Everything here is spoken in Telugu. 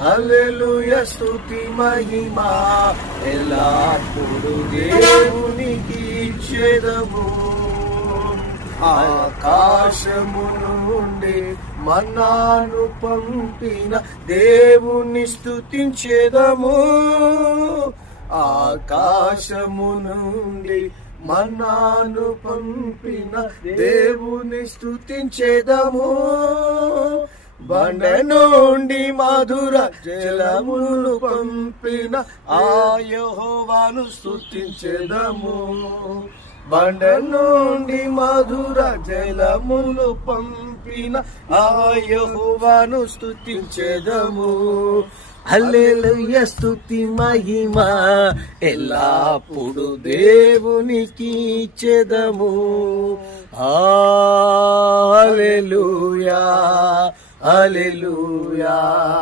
హల్లెలూయా స్తుతి మహిమా ఎల్లప్పుడూ దేవునికి ఇచ్చెదము. ఆకాశము నుండి మన్నాను పంపిన దేవుని స్తుతించెదము. ఆకాశము నుండి మన్నాను పంపిన దేవుని స్తుతించెదము. బండ నుండి మధుర జలములు పంపిన ఆ యెహోవాను స్తుతించెదము. బండ నుండి మధుర జలములు పంపిన ఆ యెహోవాను స్తుతించెదము. హల్లెలూయా స్తుతి మహిమా ఎల్లప్పుడు దేవునికి ఇచ్చెదము. హల్లెలూయా హల్లెలూయా.